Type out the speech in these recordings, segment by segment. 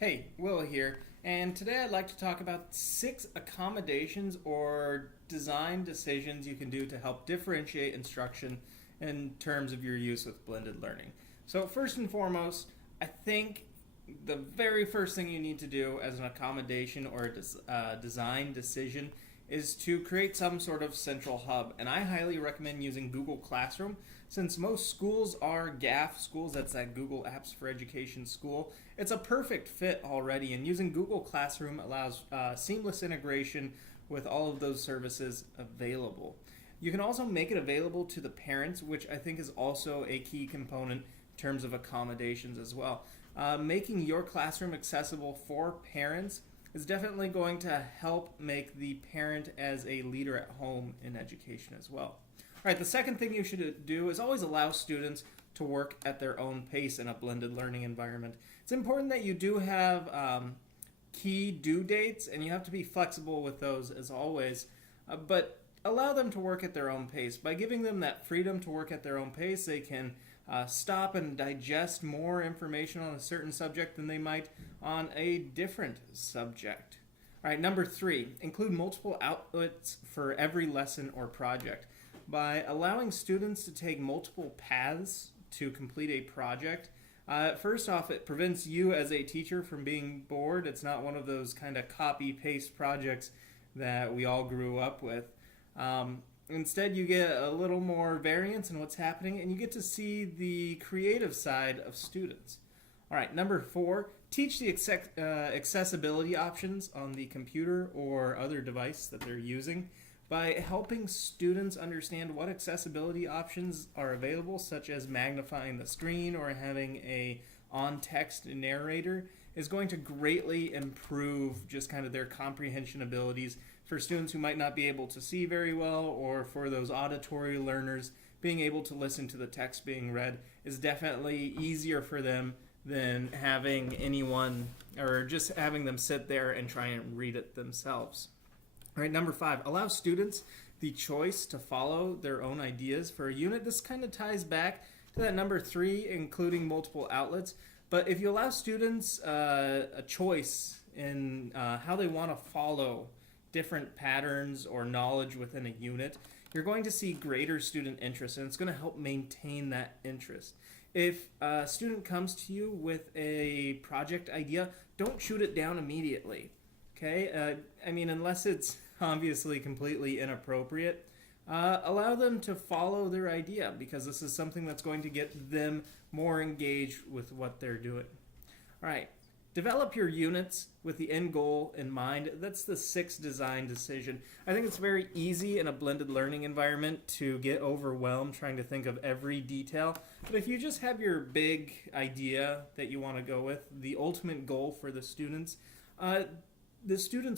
Hey, Will here, and today I'd like to talk about 6 accommodations or design decisions you can do to help differentiate instruction in terms of your use with blended learning. So first and foremost, I think the very first thing you need to do as an accommodation or a design decision is to create some sort of central hub. And I highly recommend using Google Classroom since most schools are GAF schools, that's that Google Apps for Education school. It's a perfect fit already, and using Google Classroom allows seamless integration with all of those services available. You can also make it available to the parents, which I think is also a key component in terms of accommodations as well. Making your classroom accessible for parents is definitely going to help make the parent as a leader at home in education as well. All right, the second thing you should do is always allow students to work at their own pace in a blended learning environment. It's important that you do have key due dates, and you have to be flexible with those as always, but allow them to work at their own pace. By giving them that freedom to work at their own pace, they can stop and digest more information on a certain subject than they might on a different subject. All right, number 3, include multiple outlets for every lesson or project. By allowing students to take multiple paths to complete a project, first off, it prevents you as a teacher from being bored. It's not one of those kind of copy-paste projects that we all grew up with. Instead, you get a little more variance in what's happening, and you get to see the creative side of students. All right, number 4, teach the accessibility options on the computer or other device that they're using. By helping students understand what accessibility options are available, such as magnifying the screen or having a on-text narrator, is going to greatly improve just kind of their comprehension abilities for students who might not be able to see very well, or for those auditory learners. Being able to listen to the text being read is definitely easier for them than having anyone, or just having them sit there and try and read it themselves. All right, number 5, allow students the choice to follow their own ideas for a unit. This kind of ties back to that number 3, including multiple outlets. But if you allow students a choice in how they want to follow different patterns or knowledge within a unit, you're going to see greater student interest, and it's going to help maintain that interest. If a student comes to you with a project idea, don't shoot it down immediately. Okay, unless it's obviously completely inappropriate, allow them to follow their idea, because this is something that's going to get them more engaged with what they're doing. All right, develop your units with the end goal in mind. That's the 6th design decision. I think it's very easy in a blended learning environment to get overwhelmed trying to think of every detail. But if you just have your big idea that you want to go with, the ultimate goal for the students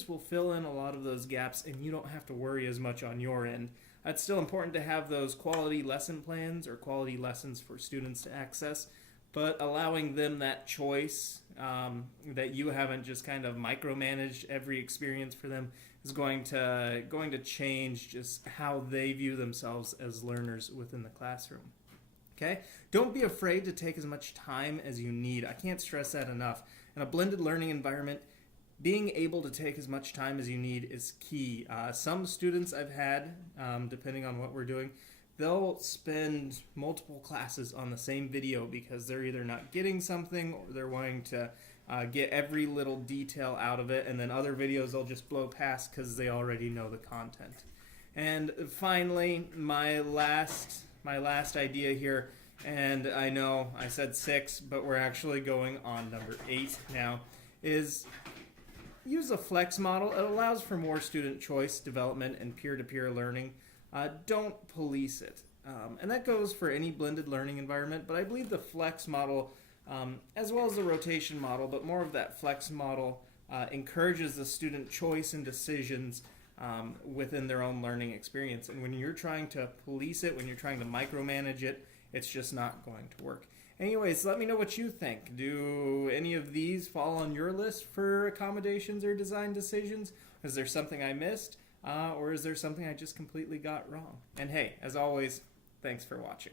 will fill in a lot of those gaps, and you don't have to worry as much on your end. It's still important to have those quality lesson plans or quality lessons for students to access, but allowing them that choice, that you haven't just kind of micromanaged every experience for them, is going to change just how they view themselves as learners within the classroom. Okay? Don't be afraid to take as much time as you need. I can't stress that enough. In a blended learning environment, being able to take as much time as you need is key. Some students I've had, depending on what we're doing, they'll spend multiple classes on the same video because they're either not getting something or they're wanting to get every little detail out of it, and then other videos they'll just blow past because they already know the content. And finally, my last idea here, and I know I said 6, but we're actually going on number 8 now, is use a flex model. It allows for more student choice, development, and peer-to-peer learning. Don't police it. And that goes for any blended learning environment, but I believe the flex model, as well as the rotation model, but more of that flex model, encourages the student choice and decisions within their own learning experience. And when you're trying to police it, when you're trying to micromanage it, it's just not going to work. Anyways, let me know what you think. Do any of these fall on your list for accommodations or design decisions? Is there something I missed? Or is there something I just completely got wrong? And hey, as always, thanks for watching.